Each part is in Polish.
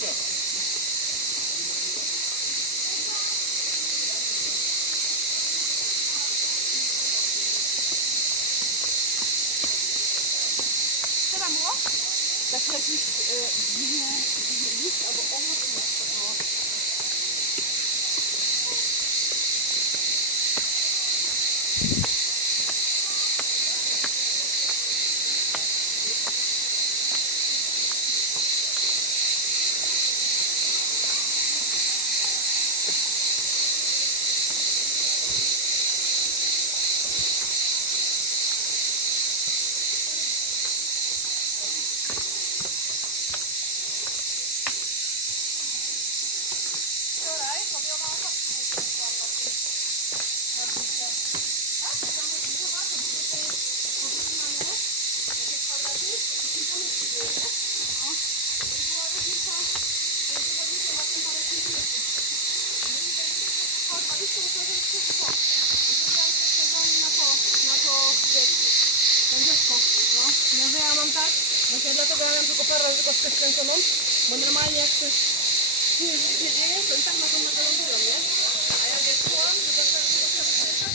Co tam było? Taki jakiś list albo owoc. Ja mam tak, właśnie dlatego ja mam tylko parę razy kostkę skręconą, bo normalnie jak coś się dzieje, to i tak na tą nogę lądują, nie? A jak jest szłam, to zawsze wykręcać,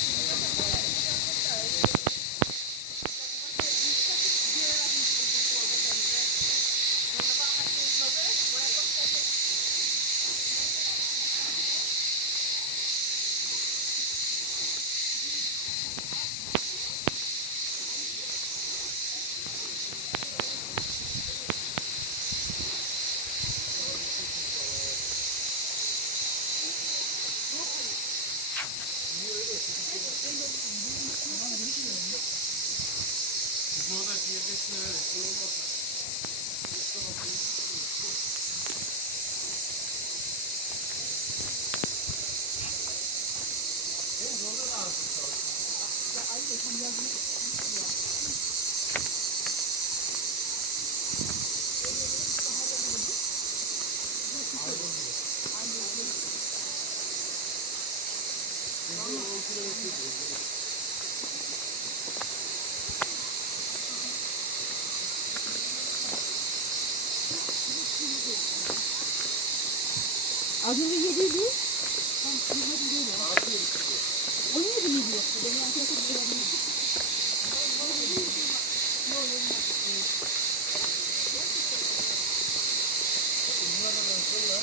Az önce yediydi. Onu yedim yedi yaptı. Beni arkaya çok beğendim. Bunlardan sonra